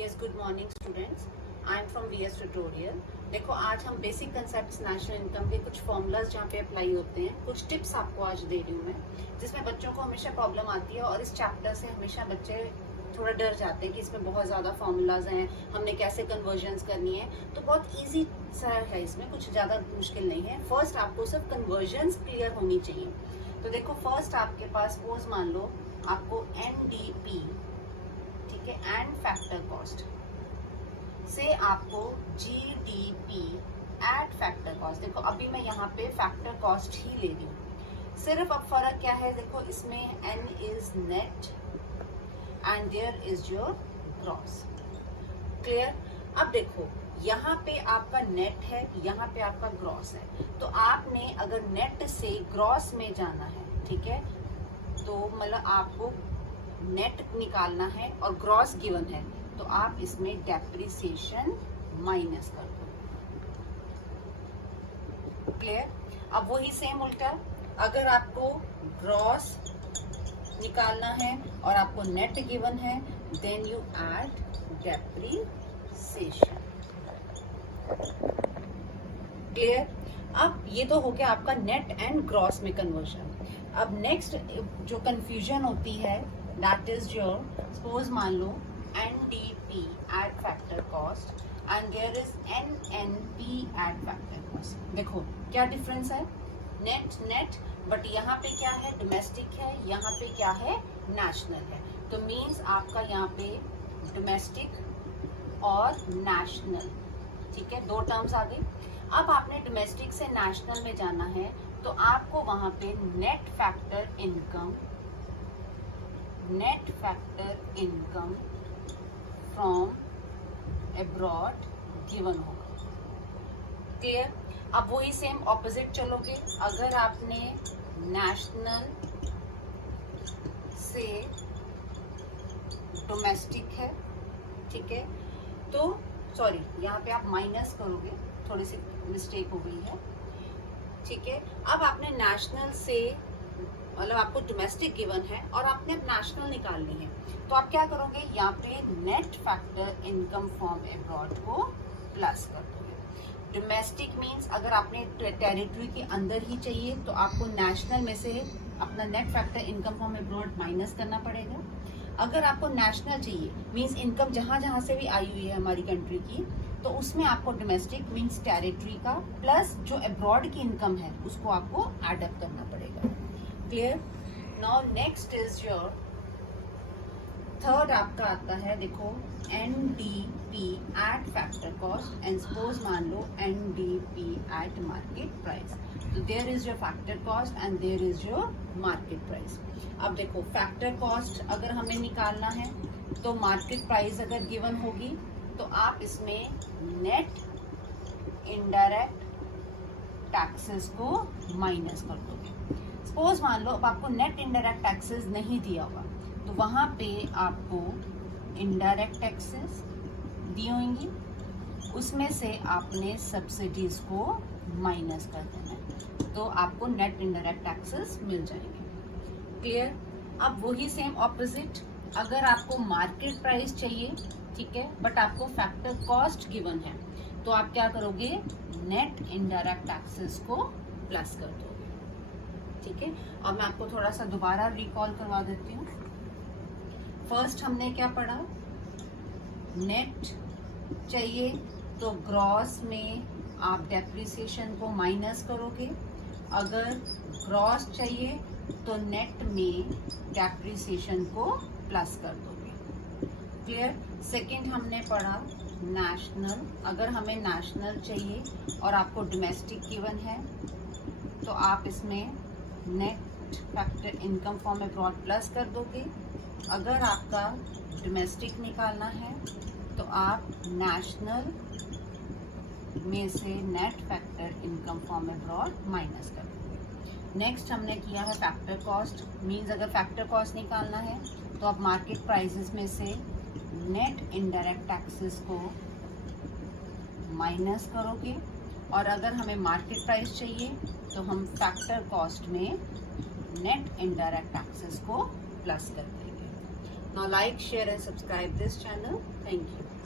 Yes, good morning students. I am from VS tutorial. देखो, आज हम बेसिक कंसेप्ट्स नेशनल इनकम के कुछ फॉर्मूलाज जहाँ पे अप्लाई होते हैं, कुछ टिप्स आपको आज दे रही हूँ मैं, जिसमें बच्चों को हमेशा प्रॉब्लम आती है और इस चैप्टर से हमेशा बच्चे थोड़ा डर जाते हैं कि इसमें बहुत ज़्यादा फॉर्मूलाज हैं, हमने कैसे कन्वर्जन्स करनी है। तो बहुत ईजी सा है, इसमें कुछ ज़्यादा मुश्किल नहीं है। फर्स्ट आपको सिर्फ कन्वर्जन्स क्लियर होनी चाहिए। तो देखो, फर्स्ट आपके पास सपोज मान लो आपको NDP, ठीक है, एंड फैक्टर कॉस्ट से आपको GDP एट फैक्टर कॉस्ट। देखो, अभी मैं यहाँ पे फैक्टर कॉस्ट ही ले रही हूँ। सिर्फ अब फर्क क्या है, देखो इसमें N is net and there is your gross. Clear? अब देखो, यहाँ पे आपका नेट है, यहाँ पे आपका ग्रॉस है। तो आपने अगर नेट से ग्रॉस में जाना है, ठीक है, तो मतलब आपको नेट निकालना है और ग्रॉस गिवन है, तो आप इसमें डेप्रिसिएशन माइनस कर दो। क्लियर? अब वही सेम उल्टा, अगर आपको ग्रॉस निकालना है और आपको नेट गिवन है, then you add depreciation. Clear? अब ये तो हो गया आपका नेट एंड ग्रॉस में कन्वर्जन। अब नेक्स्ट जो कंफ्यूजन होती है, दैट इज योर, सपोज मान लो NDP at factor cost and there is NNP at factor cost. देखो क्या डिफरेंस है, नेट नेट, बट यहाँ पे क्या है, डोमेस्टिक है, यहाँ पे क्या है, नेशनल है। तो मीन्स आपका यहाँ पे डोमेस्टिक और नेशनल, ठीक है, दो टर्म्स आ गई। अब आपने डोमेस्टिक से नेशनल में जाना है, तो आपको वहां पे net factor income from abroad given होगा। क्लियर? अब वही सेम ऑपोजिट चलोगे, अगर आपने नेशनल से डोमेस्टिक है, ठीक है, तो सॉरी, यहाँ पे आप माइनस करोगे, थोड़ी सी मिस्टेक हो गई है, ठीक है। अब आपने नेशनल से, मतलब आपको डोमेस्टिक गिवन है और आपने अब नेशनल निकालनी है, तो आप क्या करोगे, यहाँ पे net factor income from abroad को प्लस कर दोगे। डोमेस्टिक मींस अगर आपने टेरिटरी के अंदर ही चाहिए, तो आपको नेशनल में से अपना net factor income from abroad minus करना पड़ेगा। अगर आपको नेशनल चाहिए, मींस इनकम जहां जहां से भी आई हुई है हमारी कंट्री की, तो उसमें आपको डोमेस्टिक मींस टेरिटरी का प्लस जो अब्रॉड की इनकम है उसको आपको एड अप करना पड़ेगा। Clear? Now next is your third, आपका आता है, देखो NDP at factor cost and suppose मान लो NDP एट मार्केट प्राइस। तो there is your factor cost and there is your market price. अब देखो, फैक्टर कॉस्ट अगर हमें निकालना है, तो मार्केट प्राइस अगर गिवन होगी, तो आप इसमें नेट इनडायरेक्ट टैक्सेस को माइनस कर दोगे। सपोज मान लो अब आपको नेट इनडायरेक्ट टैक्सेस नहीं दिया होगा, तो वहां पे आपको इनडायरेक्ट टैक्सेस दी होंगी, उसमें से आपने सब्सिडीज को माइनस कर देना है, तो आपको नेट इनडायरेक्ट टैक्सेस मिल जाएंगे। क्लियर? अब वही सेम ऑपोजिट, अगर आपको मार्केट प्राइस चाहिए, ठीक है, बट आपको फैक्टर कॉस्ट गिवन है, तो आप क्या करोगे, नेट इनडायरेक्ट टैक्सेस को प्लस कर दोगे। ठीक है, अब मैं आपको थोड़ा सा दोबारा रिकॉल करवा देती हूँ। फर्स्ट हमने क्या पढ़ा, नेट चाहिए तो ग्रॉस में आप डेप्रिसिएशन को माइनस करोगे, अगर ग्रॉस चाहिए तो नेट में डेप्रिसिएशन को प्लस कर दोगे। क्लियर? सेकंड हमने पढ़ा नेशनल, अगर हमें नेशनल चाहिए और आपको डोमेस्टिक गिवन है, तो आप इसमें net factor income from abroad plus कर दोगे। अगर आपका डोमेस्टिक निकालना है, तो आप नेशनल में से net factor income from abroad minus कर दोगे। नेक्स्ट हमने किया है फैक्टर कॉस्ट, मींस अगर फैक्टर कॉस्ट निकालना है, तो आप मार्केट प्राइसेस में से नेट इनडायरेक्ट टैक्सेस को माइनस करोगे, और अगर हमें मार्केट प्राइस चाहिए, तो हम फैक्टर कॉस्ट में नेट इनडायरेक्ट टैक्सेस को प्लस कर देंगे। Now like, share and subscribe this channel. Thank you.